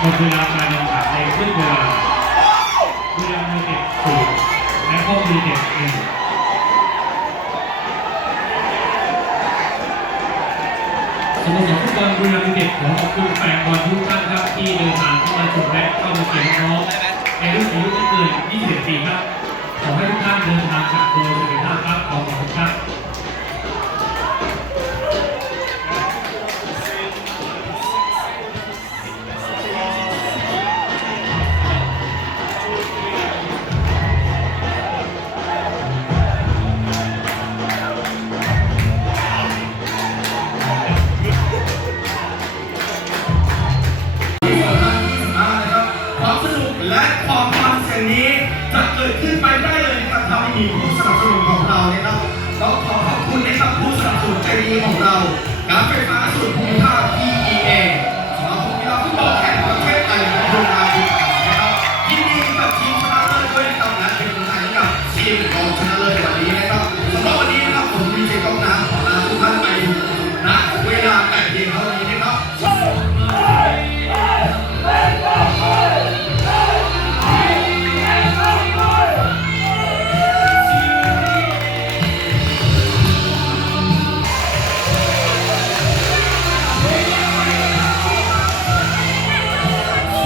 หมดเวลาการแข่งขันในครึ่งเวลาบุรีรัมย์ยูไนเต็ดศูนย์และก็มีเด็ดหนึ่งสโมสรฟุตบอลบุรีรัมย์เต็ดขอขอบคุณแฟนบอลทุกท่านครับที่เดินทางเข้ามาชมและเข้ามาเชียร์น้องในรุ่นอายุไม่เกิน21ปีครับขอให้ทุกท่านเดินทางกลับโดยสวัสดิภาพครับขอขอบคุณครับนะครับ นุกและความเสียงนี้จะเกิดขึ้นไปได้เลยนะครับถ้าไม่มีผู้สนับสนุนของเรานะครับเราขอขอบคุณนะครับผู้สนับสนุนใจดีของเราการไฟฟ้า